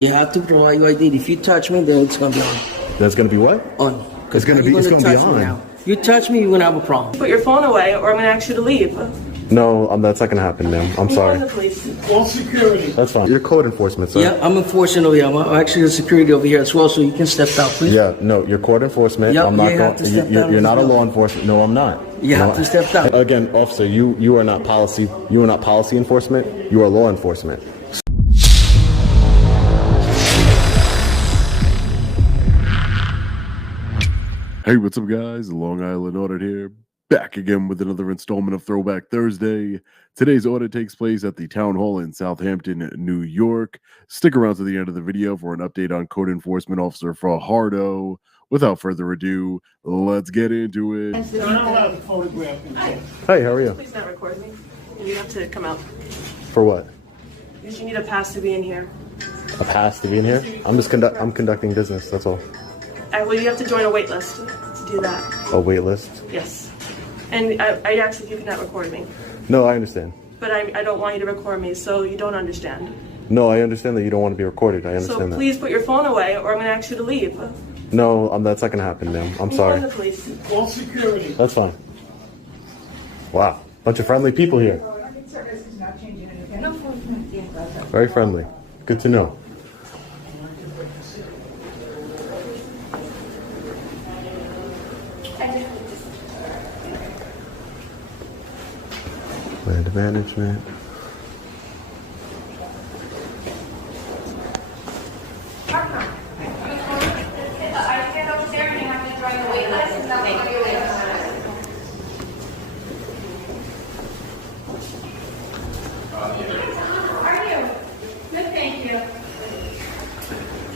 You have to provide your ID. If you touch me, then it's gonna be on. That's gonna be what? On. It's gonna be on. Now. You touch me, you're gonna have a problem. Put your phone away, or I'm gonna ask you to leave. No, that's not gonna happen, ma'am. I'm sorry. The police. All security. That's fine. You're code enforcement, sir. Yeah, I'm enforcing over here. I'm actually the security over here as well, so you can step out, please. Yeah, no, you're court enforcement. Yep, I'm not you have to step you're, down you're as not a well. law enforcement. No, I'm not. You have to step down. Again, officer, you are not policy. You are not policy enforcement. You are law enforcement. Hey, what's up, guys? Long Island Audit here, back again with another installment of Throwback Thursday. Today's audit takes place at the Town Hall in Southampton, New York. Stick around to the end of the video for an update on Code Enforcement Officer Fajardo. Without further ado, let's get into it. You're not allowed to photograph me. Hey, how are you? Please not record me. You have to come out. For what? Because you need a pass to be in here. A pass to be in here? I'm conducting business. That's all. Well, you have to join a wait list to do that. A wait list? Yes. And I asked if you cannot record me. No, I understand. But I don't want you to record me, so you don't understand. No, I understand that you don't want to be recorded. I understand So that. please put your phone away, or I'm going to ask you to leave. No, that's not gonna happen, ma'am. I'm sorry. The police. All security. That's fine. Wow, bunch of friendly people here. Very friendly. Good to know. Land management.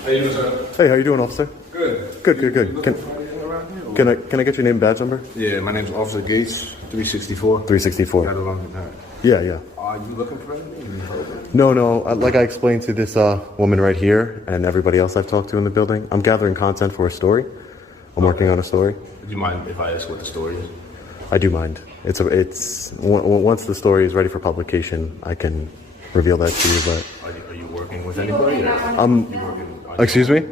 How you doing, sir? Hey, how you doing, officer? Good. Good. Can I get your name and badge number? Yeah, my name's Officer Gates, 364. 364. Got along. Yeah. Are you looking for anything? No. Like I explained to this woman right here and everybody else I've talked to in the building, I'm gathering content for a story. I'm working on a story. Do you mind if I ask what the story is? I do mind. It's once the story is ready for publication, I can reveal that to you. But Are you working with anybody? Or excuse me.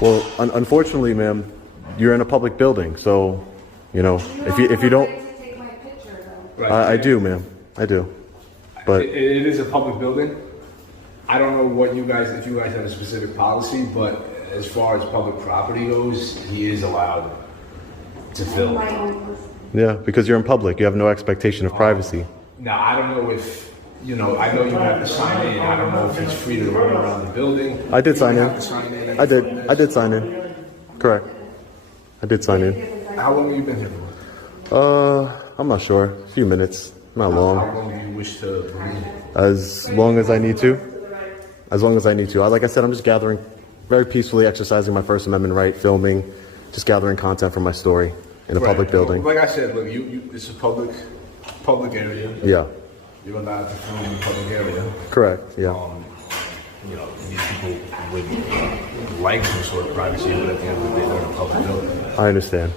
Well, unfortunately, ma'am, you're in a public building, so you know if you don't, Right. I do, ma'am, I do. But it is a public building. I don't know what if you guys have a specific policy, but as far as public property goes, he is allowed to film. yeah, because you're in public, you have no expectation of privacy. Now, I don't know if, I know you have to sign in. I don't know if he's free to run around the building. I did sign You in. have to sign in. I did sign in. Correct. I did sign in. How long have you been here for? I'm not sure. A few minutes. Not How long. long do you wish to remain? As long as I need to. As long as I need to. Like I said, I'm just gathering, very peacefully exercising my First Amendment right, filming, just gathering content from my story in a public building. Like I said, look, it's a public area. Yeah. You're allowed to film in a public area. Correct. Yeah. These people would like some sort of privacy, but at the end of the day, they're in a public building. I understand.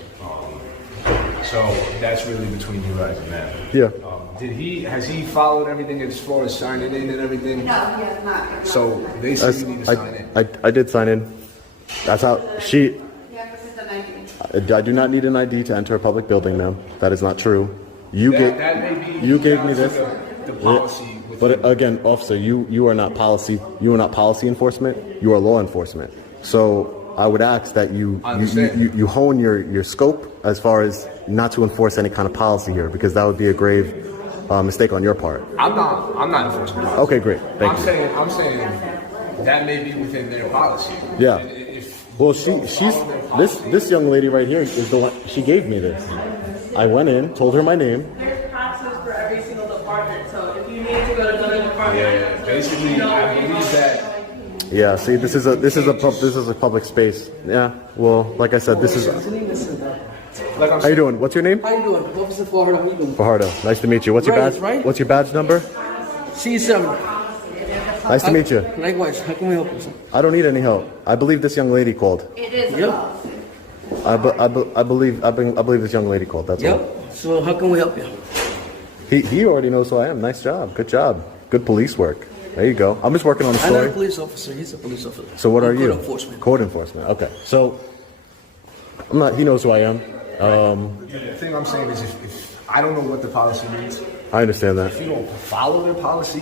So that's really between you guys and them. Yeah. Has he followed everything as far as signing in and everything? No, he has not. So they said you need to sign in. I did sign in. That's how she. I do not need an ID to enter a public building, ma'am. That is not true. You gave me this. The policy. But again, officer, you are not policy. You are not policy enforcement. You are law enforcement. So I would ask that you hone your scope as far as not to enforce any kind of policy here, because that would be a grave mistake on your part. I'm not enforcing it. Okay, great. Thank you. I'm saying that may be within their policy. Yeah. Well, this young lady right here is the one. She gave me this. I went in, told her my name. There's passes for every single department, so if you need to go to another department, Basically, I believe that. Yeah. See, this is a public space. Yeah. Well, like I said, this is. How you doing? What's your name? How you doing? Officer Fajardo, how you doing? Fajardo. Nice to meet you. What's your badge? Right. What's your badge number? C7. Nice to meet you. Likewise. How can we help you, sir? I don't need any help. I believe this young lady called. It is a Yep. policy. I believe this young lady called. That's all. Yep. So how can we help you? He already knows who I am. Nice job. Good job. Good police work. There you go. I'm just working on the I'm not a story. police officer. He's a police officer. So what are I'm you? Code enforcement. Code enforcement. Okay. So I'm not. He knows who I am. The thing I'm saying is, if I don't know what the policy means, I understand that. if you don't follow their policy,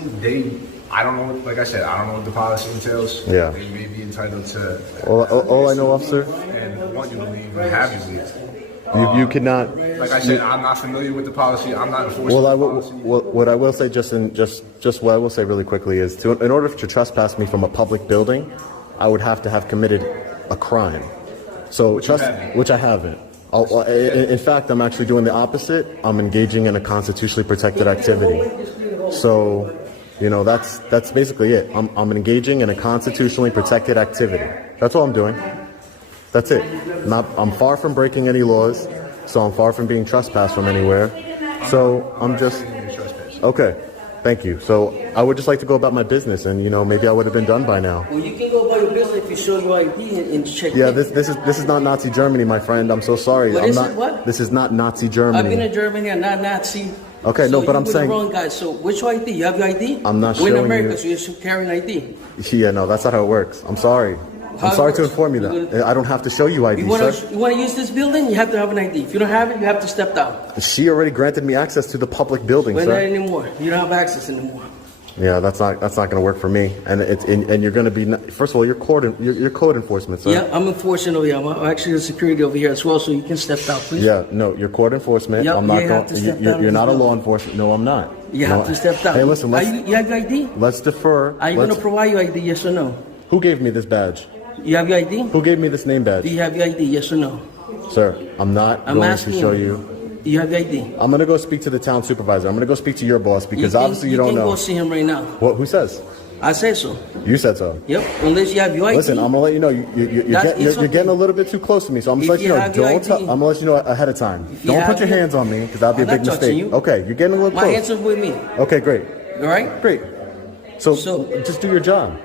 I don't know. Like I said, I don't know what the policy entails. Yeah. They may be entitled to. All I know, officer, And want you to leave and have you leave. you cannot. Like I said, I'm not familiar with the policy. I'm not enforcing Well, the policy. what I will say, just what I will say really quickly is, in order to trespass me from a public building, I would have to have committed a crime. So which I haven't. In fact, I'm actually doing the opposite. I'm engaging in a constitutionally protected activity. So, that's basically it. I'm engaging in a constitutionally protected activity. That's all I'm doing. That's it. I'm far from breaking any laws, so I'm far from being trespassed from anywhere. So I'm just okay. Thank you. So I would just like to go about my business, and maybe I would have been done by now. Well, you can go about your business if you show your ID and check. Yeah, in. this is not Nazi Germany, my friend. I'm so sorry. What I'm is not. it? What? This is not Nazi Germany. I've been in Germany. I'm not Nazi. Okay, so no, but I'm you're saying- the wrong guy. So which ID? You have your ID? I'm not We're in showing America, you- so you should carry an ID. Yeah, no, that's not how it works. I'm sorry. How I'm it sorry to works? inform you that. I don't have to show you ID, You want sir. to use this building? You have to have an ID. If you don't have it, you have to step down. She already granted me access to the public building, We're not sir. anymore. You don't have access anymore. Yeah, that's not going to work for me. And and you're going to be, first of all, you're code enforcement, sir. Yeah, I'm enforcing over here. I'm actually the security over here as well, so you can step down, please. Yeah, no, you're court enforcement. Yep, I'm not you have to step down You're as not a well. law enforcement. No, I'm not. You have to step down. Hey, listen, You have your ID? let's defer. Are you going to provide your ID, yes or no? Who gave me this badge? You have your ID? Who gave me this name badge? Do you have your ID, yes or no? Sir, I'm not I'm going asking to show you. Do you have your ID? I'm going to go speak to the town supervisor. I'm going to go speak to your boss because obviously you don't You can know. go see him right now. What? Who says? I say so. You said so. Yep, unless you have your ID. Listen, I'm gonna let you know. You're getting a little bit too close to me, so I'm gonna let If you you know. have your I'm ID. gonna let you know ahead of time. you Don't have put your your- hands on me because that'd be a I'm big not touching mistake. you. Okay, you're getting a little My close. hands are with me. Okay, great, All right? great. So So- just do your job.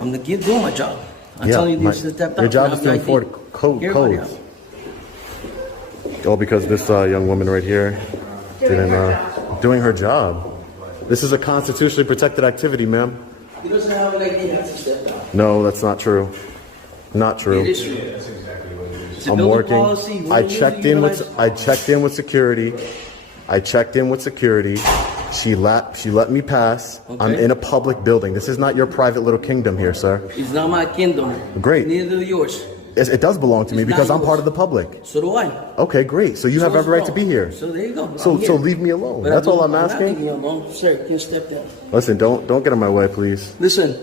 I'm going to do my job. I'm telling you this is step down. your job is You to have your enforce ID. Everybody codes. else. All because this young woman right here didn't doing her job. This is a constitutionally protected activity, ma'am. He doesn't have an ID, he has to step down. No, that's not true. Not true. It is true. It's a I'm building working. policy. When I you checked utilize- in with security. She let me pass. I'm Okay. in a public building. This is not your private little kingdom here, sir. It's not my kingdom. Great. Neither is yours. It does belong to me It's because not I'm part yours. of the public. So do I. Okay, great. So you have So every right to is be here. So there you go. So I'm here. leave me alone. But That's all I'm not asking. leaving you alone. Sir, you can step down. Listen, don't get in my way, please. Listen,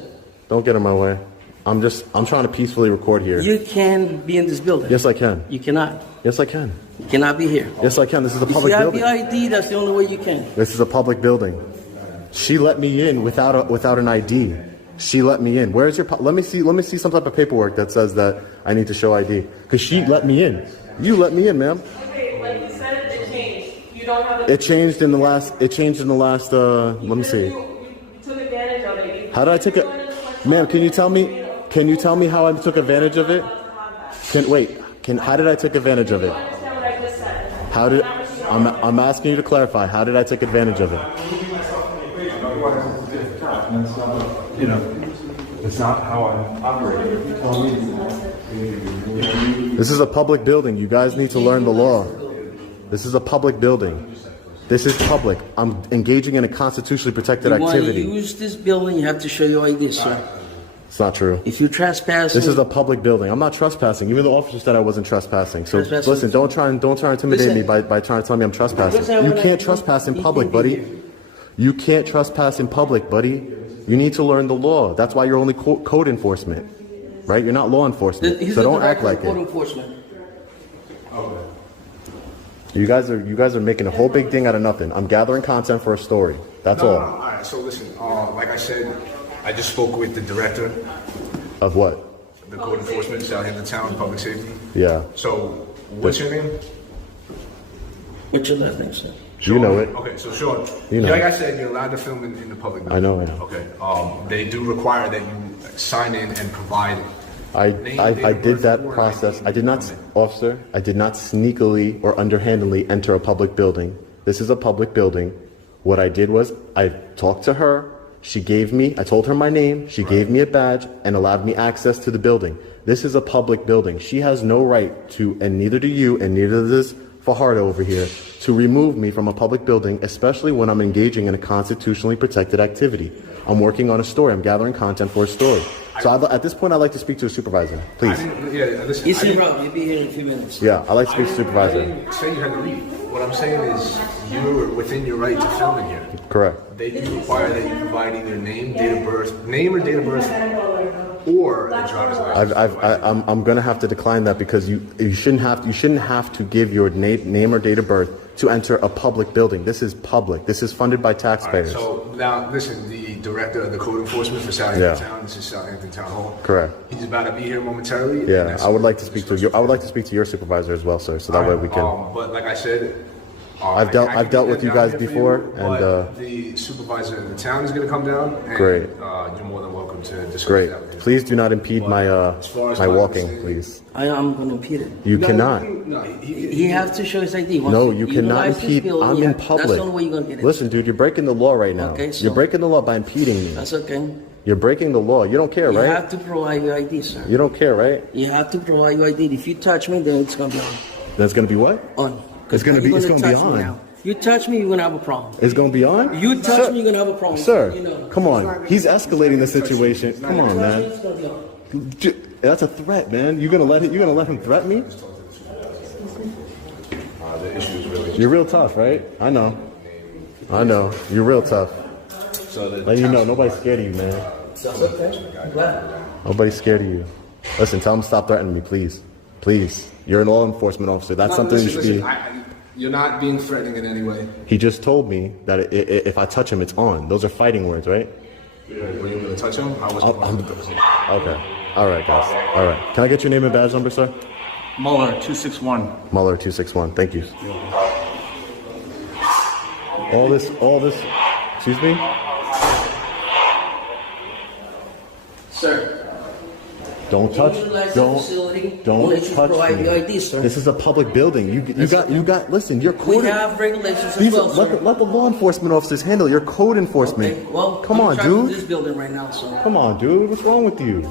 Don't get in my way. I'm trying to peacefully record here. you can be in this building. Yes, I can. You cannot. Yes, I can. You cannot be here. Yes, I can. This is a If public you have building. your ID, that's the only way you can. This is a public building. She let me in without an ID. She let me in. Where's your? Let me see some type of paperwork that says that I need to show ID. Because she let me in. You let me in, ma'am. Okay, like you said, it changed. You don't have the. It changed in the last. Let me see. You took advantage of it. How did I take it? Ma'am, can you tell me? Can you tell me how I took advantage of it? How did I take advantage of it? Understand what I just said. How did? I'm asking you to clarify. How did I take advantage of it? It's not how I operate. This is a public building. You guys need to learn the law. This is a public building. This is public. I'm engaging in a constitutionally protected You want to activity. use this building, you have to show your ID, sir. It's not true. If you trespass, This is a public building. I'm not trespassing. Even the officer said I wasn't trespassing. So Trespassing. listen, don't try and intimidate Listen. me by trying to tell me I'm trespassing. Listen, You when can't I- trespass in you public, can be buddy. You can't trespass in public, buddy. You need to learn the law. That's why you're only code enforcement, right? You're not law enforcement. He's So the don't act director like of code it. enforcement. You guys are making a whole big thing out of nothing. I'm gathering content for a story. That's No, all. all right. So listen, like I said, I just spoke with the director, Of what? the code enforcement out here in the town, public safety. Yeah. So, what's your name? What's your last name, sir? You know it. Okay, so Sean, You know. like I said, you're allowed to film in the public. I know, yeah. Okay. They do require that you sign in and provide. I did that process. I did not, officer, I did not sneakily or underhandedly enter a public building. This is a public building. What I did was I talked to her. She gave me, I told her my name, she gave me a badge and allowed me access to the building. This is a public building. She has no right to, and neither do you, and neither does Fajardo over here, to remove me from a public building, especially when I'm engaging in a constitutionally protected activity. I'm working on a story. I'm gathering content for a story. So at this point, I'd like to speak to a supervisor, please. Listen, It's in route. You'll be here in a few minutes. Yeah, I'd like to speak to a I supervisor. didn't say you had to leave. What I'm saying is you're within your right to film in here. Correct. They do require that you provide either name, date of birth, name or date of birth, or a driver's license. I'm gonna have to decline that because you shouldn't have to give your name or date of birth to enter a public building. This is public. This is funded by taxpayers. So now, listen, the director of the code enforcement for Southampton Town, this is Southampton Town Hall. Correct. He's about to be here momentarily. Yeah, I would like to speak to you. I would like to speak to your supervisor as well, sir. So that way we can. But like I said, I've dealt with you guys before, but the supervisor of the town is going to come down. And, Great. You're more than welcome to discuss Great. that with him. Please do not impede my far as my my walking, understanding- please. I'm going to impede it. You cannot. No, He has to show his ID. Once No, you you cannot utilize this impede. building, I'm yeah, in That's public. the only way you're going to get it. Listen, dude, you're breaking the law right now. Okay, so- You're breaking the law by impeding me. That's okay. You're breaking the law. You don't care, You right? have to provide your ID, sir. You don't care, right? You have to provide your ID. If you touch me, then it's going to be That's gonna be what? on. It's gonna be- You're it's gonna be touch me on. now. You touch me, you're going to have a problem. It's gonna be on. You touch Sir- me, you're going to have a problem. Sir, You know. come on. He's escalating the situation. Come on, Touch me, man. it's gonna be on. That's a threat, man. You gonna let him threaten me? the issue is really You're real tough, right? I know. You're real tough. so the Let you know, nobody's scared of you, man. That's okay. I'm glad. Nobody's scared of you. Listen, tell him to stop threatening me, please. Please. You're a law enforcement officer. That's something you should be. You're not being threatening in any way. He just told me that if I touch him, it's on. Those are fighting words, right? Were you going to touch him? I wasn't part of the conversation. Okay. All right, guys. All right. Can I get your name and badge number, sir? Mueller, 261. Mueller 261. Thank you. All this. Excuse me. Sir. Don't touch. Utilize the Don't facility. don't Only to touch provide me. your ID, sir. This is a public building. You got. Listen, you're We code. have regulations as These, well, let sir. the law enforcement officers handle your code enforcement. Okay, well, Come I'm on, in charge of dude. this building right now, so. Come on, dude. What's wrong with you?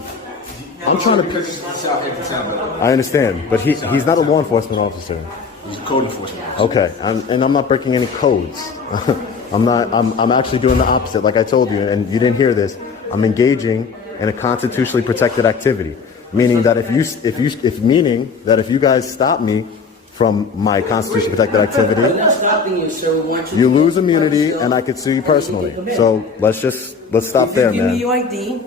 I'm trying to. Because it's Southampton Town, I understand, but he's not a law enforcement officer. he's a code enforcement officer. Okay, I'm not breaking any codes. I'm actually doing the opposite, like I told you, and you didn't hear this. I'm engaging in a constitutionally protected activity, meaning that if you guys stop me from my constitutionally protected We're activity, not stopping you, sir. We want you to lose immunity, and I could sue you personally. So let's stop there, Give me man. your ID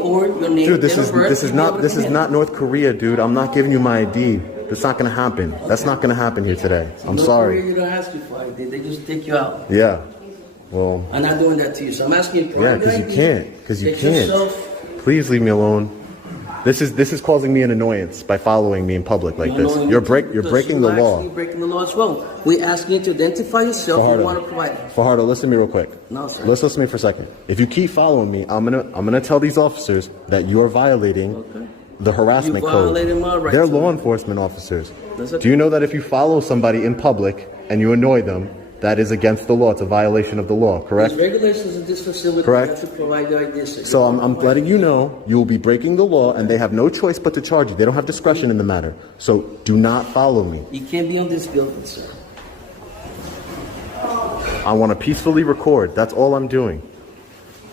or your name. Dude, this date is of birth, this is you'll be able not to this come is in. not North Korea, dude. I'm not giving you my ID. That's not gonna happen. That's not gonna happen here today. I'm North sorry. Korea, you don't ask you for ID. They just take you out. Yeah. Well, I'm not doing that to you, so I'm asking you to yeah, provide your because you ID. can't. Because you Get can't. yourself- Please leave me alone. This is causing me an annoyance by following me in public like this. You're breaking the law. You're breaking the law as well. We ask you to identify yourself. Fajardo. You want to provide it. Fajardo, listen to me real quick. No, sir. Listen to me for a second. If you keep following me, I'm gonna tell these officers that you are violating the harassment You code. violated my rights, They're sir. law enforcement officers. That's okay. Do you know that if you follow somebody in public and you annoy them, that is against the law? It's a violation of the law, correct? There's regulations in this facility. Correct. You have to provide your ID. Sir. So I'm letting you know you will be breaking the law, and they have no choice but to charge you. They don't have discretion in the matter. So do not follow me. You can't be on this building, sir. I want to peacefully record. That's all I'm doing.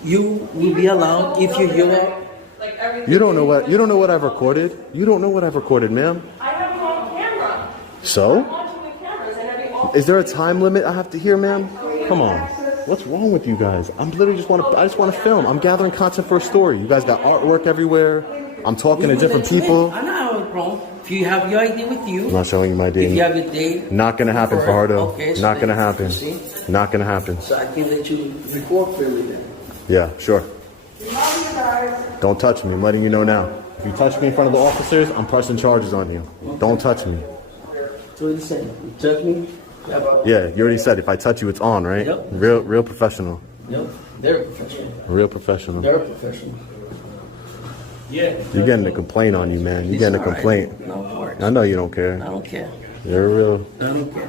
You will be allowed if you hear out. Like everything. You don't know what I've recorded. You don't know what I've recorded, ma'am. I have it on camera. So? I'm watching the cameras and every officer. Is there a time limit I have to hear, ma'am? Come on. What's wrong with you guys? I just want to film. I'm gathering content for a story. You guys got artwork everywhere. I'm talking to different people. I'm not having a problem. If you have your ID with you, I'm not showing you my if you ID. have your date. Not gonna happen, Fajardo. Okay, so Not then gonna you happen. proceed. Not gonna happen. So I can let you record freely then. Yeah, sure. Don't touch me. I'm letting you know now. If you touch me in front of the officers, I'm pressing charges on you. Don't touch me. So what you saying? You touch me? Yeah, you already said if I touch you, it's on, right? Yep. Real professional. Yep. They're professional. Real professional. They're professional. Yeah. You're getting a complaint on you, man. You're getting a complaint. No worries. I know you don't care. I don't care. You're real. I don't care.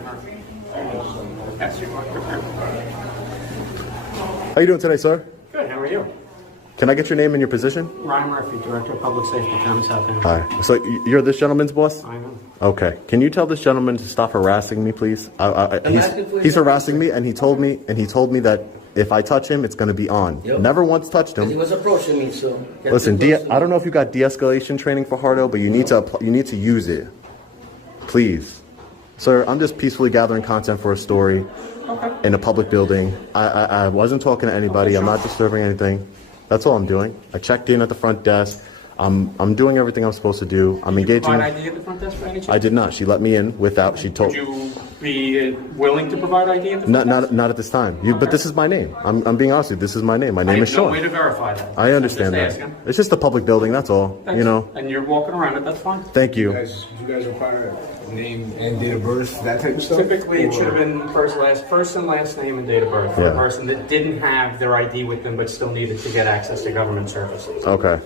How you doing today, sir? Good. Good, how are you? Can I get your name and your position? Ryan Murphy, Director of Public Safety, Town of Southampton. Hi. So you're this gentleman's boss? I am. Okay. Can you tell this gentleman to stop harassing me, please? He's harassing me, and he told me that if I touch him, it's going to be on. Yep. Never once touched him. He was approaching me, so. Listen, I don't know if you got de-escalation training for Hardo, but you need to use it, please, sir. I'm just peacefully gathering content for a story in a public building. I wasn't talking to anybody. I'm not disturbing anything. That's all I'm doing. I checked in at the front desk. I'm doing everything I'm supposed to do. I'm engaging. Provide ID at the front desk by any chance? I did not. She let me in without. She told. Would you be willing to provide ID at the front desk? Not at this time. But this is my name. I'm being honest with you. This is my name. My name is No Sean. way to verify that. I understand I'm just that. asking. It's just a public building. That's all. You know. And you're walking around it, that's fine. Thank you. You guys require name and date of birth, that type of stuff? Typically, it should have been first and last name and date of birth for Yeah. a person that didn't have their ID with them but still needed to get access to government services. Okay.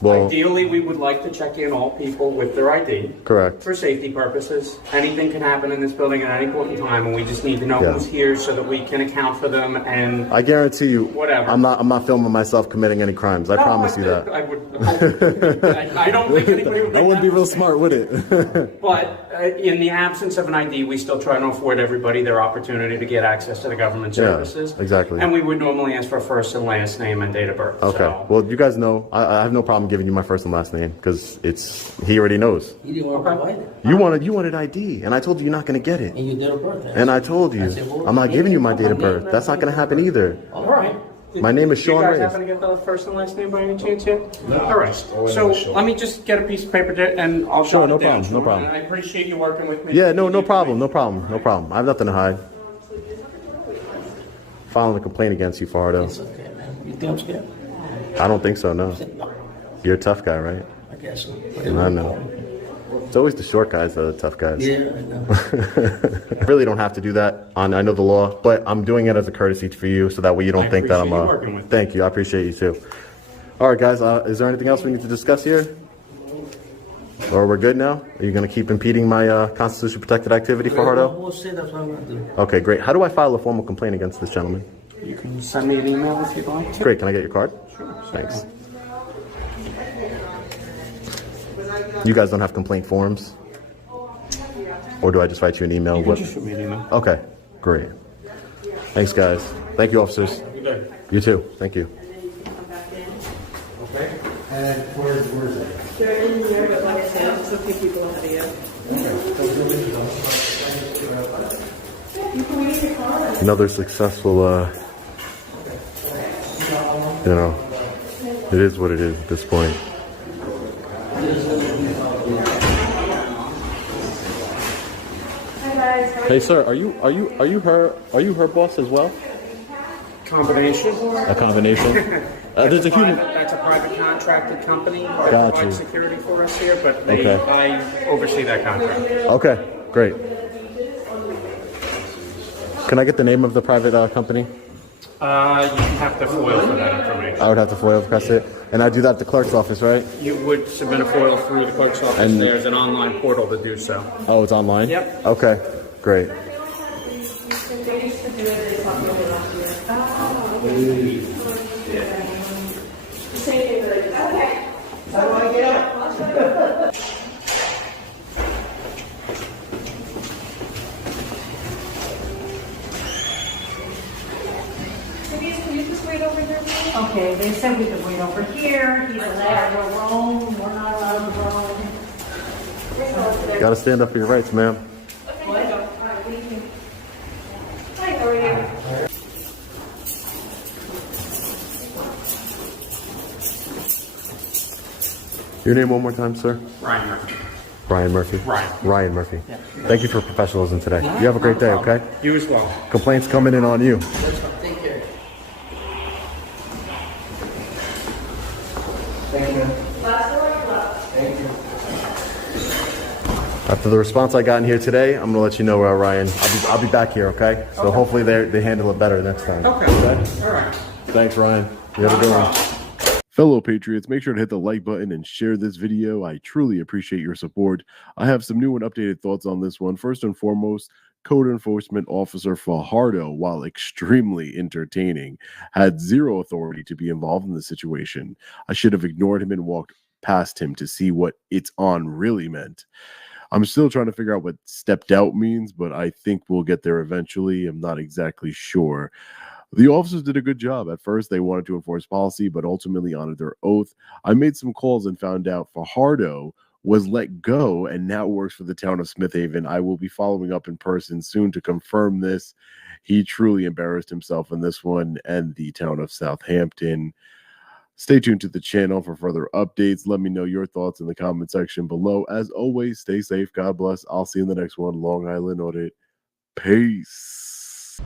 Well, Ideally, we would like to check in all people with their ID. correct. For safety purposes. Anything can happen in this building at any point in time, and we just need to know Yeah. who's here so that we can account for them and... I guarantee you, Whatever. I'm not filming myself committing any crimes. I promise you that. I would hope. I don't think anybody would That make wouldn't be that real mistake. smart, would it? But in the absence of an ID, we still try to afford everybody their opportunity to get access to the government Yeah, services. exactly. And we would normally ask for first and last name and date of birth. Okay. So. Well, you guys know I have no problem giving you my first and last name because he already knows. He didn't want to provide it. You wanted ID, and I told you you're not going to get it. And you did a birthday. And I told you, I'm not giving you my date of birth. That's not going to happen either. All right. My name is Sean Do you guys Reyes. happen to get the first and last name by any chance yet? No. All right. So let me just get a piece of paper and I'll Sure, jot no it down. problem, no problem. And I appreciate you working with me. Yeah, no problem. I have nothing to hide. Filing a complaint against you, Fardo. It's okay, man. You think I'm scared? I don't think so, no. No, You're a tough guy, right? I guess so. I know. It's always the short guys that are the tough guys. Yeah, I know. I really don't have to do that. I know the law, but I'm doing it as a courtesy for you, so that way you don't think that I'm. appreciate you working with me. Thank you. I appreciate you too. All right, guys. Is there anything else we need to discuss here? Or we're good now? Are you going to keep impeding my constitution protected activity, Fajardo? We'll say that's what I'm going to do. Okay, great. How do I file a formal complaint against this gentleman? You can send me an email if you'd like to. Great. Can I get your card? Sure. Thanks. You guys don't have complaint forms? Or do I just write you an email? You can just shoot me an email. Okay, great. Thanks, guys. Thank you, officers. Good day. You too. Thank you. They're in here, but like I said, it's a few people ahead of you. Another successful, it is what it is at this point. Hey, sir, are you her boss as well? Combination. A combination. There's a human. That's a private contracted company. They Got provide you. security for us here, but Okay. I oversee that contract. Okay, great. Can I get the name of the private company? You have to FOIL for that information. I would have to FOIL request it, and I do that at the clerk's office, right? You would submit a FOIL through the clerk's office. And- There's an online portal to do so. Oh, it's online? Yep. Okay, great. They used to do it in October last year. Same thing, like, okay. How do I get out? Can you just wait over there, please? Okay, they said we could wait over here, he's allowed to roam, we're not allowed to roam. Gotta stand up for your rights, ma'am. Hi, how are you? Your name one more time, sir? Ryan Murphy. Ryan Murphy. Ryan Murphy. Yeah. Thank you for professionalism today. You have a great day, okay? You as well. Complaints coming in on you. Take care. After the response I got in here today, I'm gonna let you know, Ryan. I'll be back here, okay? So hopefully they handle it better next time. Okay. All right. Thanks, Ryan. You have a good one. Fellow Patriots, make sure to hit the like button and share this video. I truly appreciate your support. I have some new and updated thoughts on this one. First and foremost, Code enforcement officer Fajardo, while extremely entertaining, had zero authority to be involved in the situation. I should have ignored him and walked past him to see what "it's on" really meant. I'm still trying to figure out what "stepped out" means, but I think we'll get there eventually. I'm not exactly sure. The officers did a good job. At first, they wanted to enforce policy, but ultimately honored their oath. I made some calls and found out Fajardo was let go and now works for the town of Smith Haven. I will be following up in person soon to confirm this. He truly embarrassed himself in this one and the town of Southampton. Stay tuned to the channel for further updates. Let me know your thoughts in the comment section below. As always, stay safe. God bless. I'll see you in the next one. Long Island Audit. Peace.